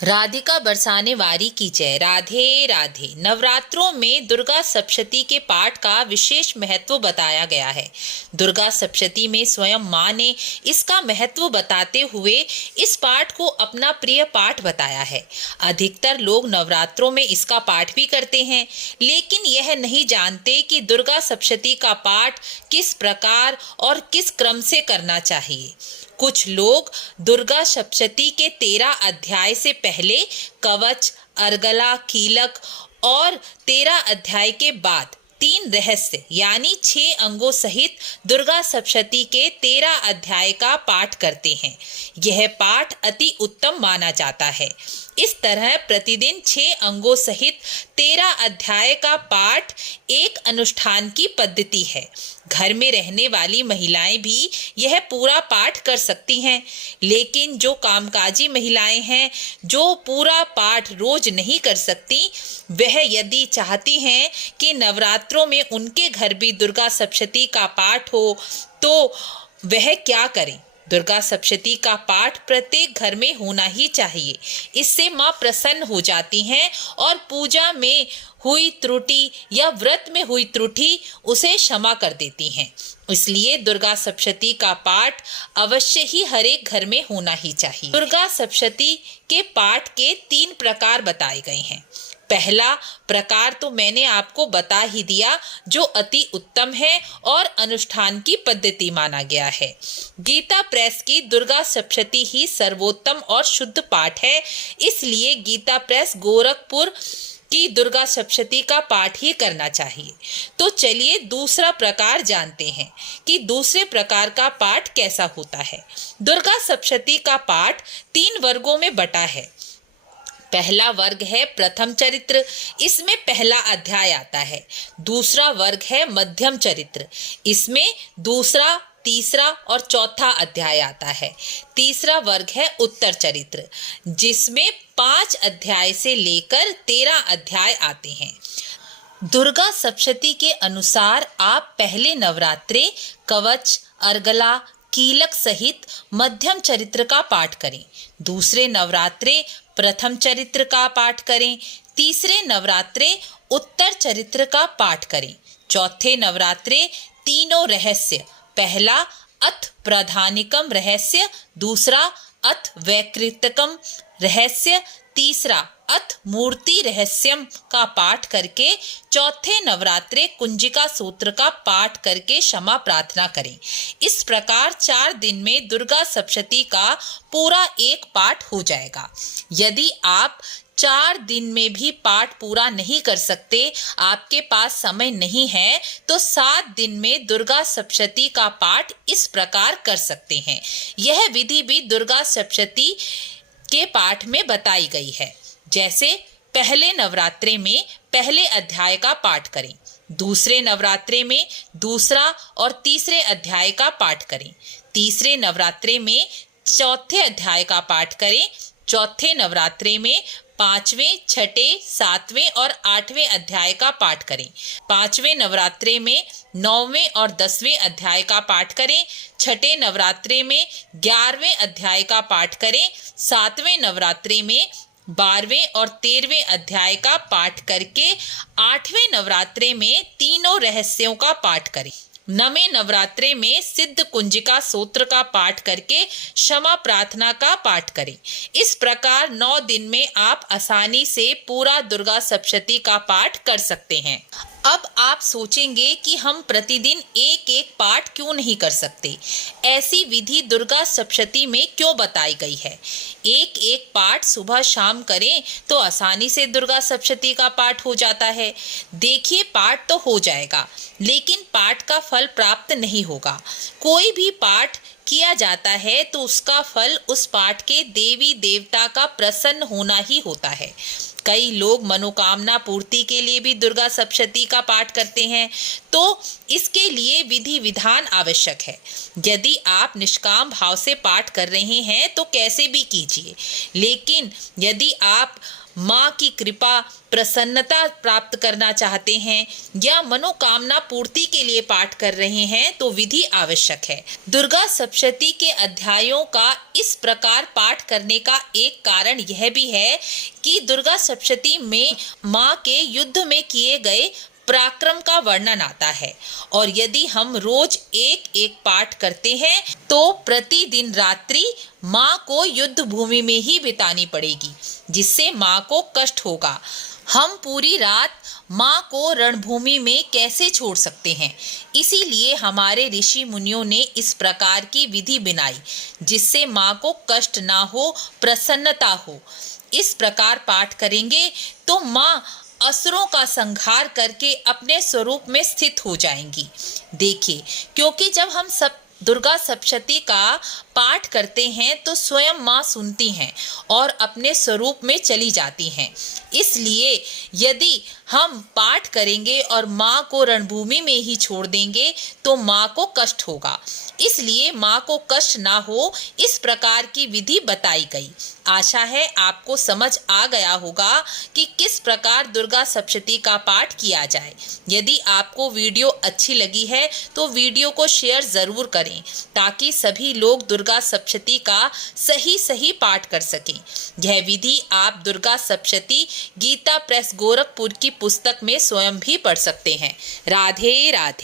राधिका बरसाने वारी की जय। राधे राधे। नवरात्रों में दुर्गा सप्तशती के पाठ का विशेष महत्व बताया गया है। दुर्गा सप्तशती में स्वयं मां ने इसका महत्व बताते हुए इस पाठ को अपना प्रिय पाठ बताया है। अधिकतर लोग नवरात्रों में इसका पाठ भी करते हैं, लेकिन यह नहीं जानते कि दुर्गा सप्तशती का पाठ किस प्रकार और किस क्रम से करना चाहिए। कुछ लोग दुर्गा सप्तशती के 13 अध्याय से पहले कवच, अर्गला, कीलक और 13 अध्याय के बाद 3 रहस्य यानी 6 अंगों सहित दुर्गा सप्तशती के 13 अध्याय का पाठ करते हैं। यह पाठ अति उत्तम माना जाता है। इस तरह प्रतिदिन 6 अंगों सहित 13 अध्याय का पाठ एक अनुष्ठान की पद्धति है। घर में रहने वाली महिलाएं भी यह पूरा पाठ कर सकती हैं, लेकिन जो कामकाजी महिलाएं हैं जो पूरा पाठ रोज नहीं कर सकती, वह यदि चाहती हैं कि नवरात्रों में उनके घर भी दुर्गा सप्तशती का पाठ हो तो वह क्या करें। दुर्गा सप्तशती का पाठ प्रत्येक घर में होना ही चाहिए। इससे मां प्रसन्न हो जाती हैं और पूजा में हुई त्रुटि या व्रत में हुई त्रुटि उसे क्षमा कर देती हैं। इसलिए दुर्गा सप्तशती का पाठ अवश्य ही हर एक घर में होना ही चाहिए। दुर्गा सप्तशती के पाठ के 3 प्रकार बताए गए हैं। पहला प्रकार तो मैंने आपको बता ही दिया, जो अति उत्तम है और अनुष्ठान की पद्धति माना गया है। गीता प्रेस की दुर्गा सप्तशती ही सर्वोत्तम और शुद्ध पाठ है, इसलिए गीता प्रेस गोरखपुर की दुर्गा सप्तशती का पाठ ही करना चाहिए। तो चलिए दूसरा प्रकार जानते हैं कि दूसरे प्रकार का पाठ कैसा होता है। दुर्गा सप्तशती का पाठ 3 वर्गों में बटा है। पहला वर्ग है प्रथम चरित्र, इसमें पहला अध्याय आता है। दूसरा वर्ग है मध्यम चरित्र, इसमें दूसरा, तीसरा और चौथा अध्याय आता है। तीसरा वर्ग है उत्तर चरित्र, जिसमें 5 अध्याय से लेकर 13 अध्याय आते हैं। दुर्गा सप्तशती के अनुसार आप पहले नवरात्रे कवच, अर्गला, कीलक सहित मध्यम चरित्र का पाठ करें। दूसरे नवरात्रे प्रथम चरित्र का पाठ करें। तीसरे नवरात्रे उत्तर चरित्र का पाठ करें। चौथे नवरात्रे तीनों रहस्य, पहला अथ प्रधानिकम रहस्य, दूसरा अथ वैकृतकम रहस्य, तीसरा अथ मूर्ति रहस्यम का पाठ करके चौथे नवरात्रे कुंजिका सूत्र का पाठ करके क्षमा प्रार्थना करें। इस प्रकार 4 दिन में दुर्गा सप्तशती का पूरा एक पाठ हो जाएगा। यदि आप 4 दिन में भी पाठ पूरा नहीं कर सकते, आपके पास समय नहीं है, तो 7 दिन में दुर्गा सप्तशती का पाठ इस प्रकार कर सकते हैं। यह विधि भी दुर्गा सप्तशती के पाठ में बताई गई है। जैसे पहले नवरात्रे में पहले अध्याय का पाठ करें, दूसरे नवरात्रे में दूसरा और तीसरे अध्याय का पाठ करें, तीसरे नवरात्रे में चौथे अध्याय का पाठ करें, चौथे नवरात्रे में 5वें, 6ठे, 7वें और 8वें अध्याय का पाठ करें, 5वें नवरात्रे में 9वें और 10वें अध्याय का पाठ करें, 6ठे नवरात्रे में 11वें अध्याय का पाठ करें, 7वें नवरात्रे में 12वें और 13वें अध्याय का पाठ करके 8वें नवरात्रे में तीनों रहस्यों का पाठ करें। 9वें नवरात्रे में सिद्ध कुंजिका सूत्र का पाठ करके क्षमा प्रार्थना का पाठ करें। इस प्रकार 9 दिन में आप आसानी से पूरा दुर्गा सप्तशती का पाठ कर सकते हैं। अब आप सोचेंगे कि हम प्रतिदिन एक एक पाठ क्यों नहीं कर सकते। ऐसी विधि दुर्गा सप्तशती में क्यों बताई गई है। एक एक पाठ सुबह शाम करें तो आसानी से दुर्गा सप्तशती का पाठ हो जाता है। देखिए, पाठ तो हो जाएगा, लेकिन पाठ का फल प्राप्त नहीं होगा। कोई भी पाठ किया जाता है तो उसका फल उस पाठ के देवी देवता का प्रसन्न होना ही होता है। कई लोग मनोकामना पूर्ति के लिए भी दुर्गा सप्तशती का पाठ करते हैं, तो इसके लिए विधि विधान आवश्यक है। यदि आप निष्काम भाव से पाठ कर रहे हैं तो कैसे भी कीजिए, लेकिन यदि आप माँ की कृपा प्रसन्नता प्राप्त करना चाहते हैं या मनोकामना पूर्ति के लिए पाठ कर रहे हैं तो विधि आवश्यक है। दुर्गा सप्तशती के अध्यायों का इस प्रकार पाठ करने का एक कारण यह भी है कि दुर्गा सप्तशती में माँ के युद्ध में किए गए पराक्रम का वर्णन आता है, और यदि हम रोज एक एक पाठ करते हैं तो प्रतिदिन रात्रि माँ को युद्ध भूमि में ही बितानी पड़ेगी, जिससे माँ को कष्ट होगा। हम पूरी रात माँ को रणभूमि में कैसे छोड़ सकते हैं? इसीलिए हमारे ऋषि मुनियों ने इस प्रकार की विधि बनाई, जिससे माँ को कष्ट ना हो, प्रसन्नता हो। इस प्रकार पाठ करेंगे तो माँ असुरों का संहार करके अपने स्वरूप में स्थित हो जाएंगी। देखिए, क्योंकि जब हम सब दुर्गा सप्तशती का पाठ करते हैं तो स्वयं माँ सुनती हैं और अपने स्वरूप में चली जाती हैं। इसलिए यदि हम पाठ करेंगे और माँ को रणभूमि में ही छोड़ देंगे तो माँ को कष्ट होगा। इसलिए माँ को कष्ट ना हो, इस प्रकार की विधि बताई गई। आशा है आपको समझ आ गया होगा कि किस प्रकार दुर्गा सप्तशती का पाठ किया जाए। यदि आपको वीडियो अच्छी लगी है तो वीडियो को शेयर ज़रूर करें, ताकि सभी लोग दुर्गा सप्तशती का सही पाठ कर सकें। यह विधि आप दुर्गा सप्तशती गीता प्रेस गोरखपुर की पुस्तक में स्वयं भी पढ़ सकते हैं। राधे राधे।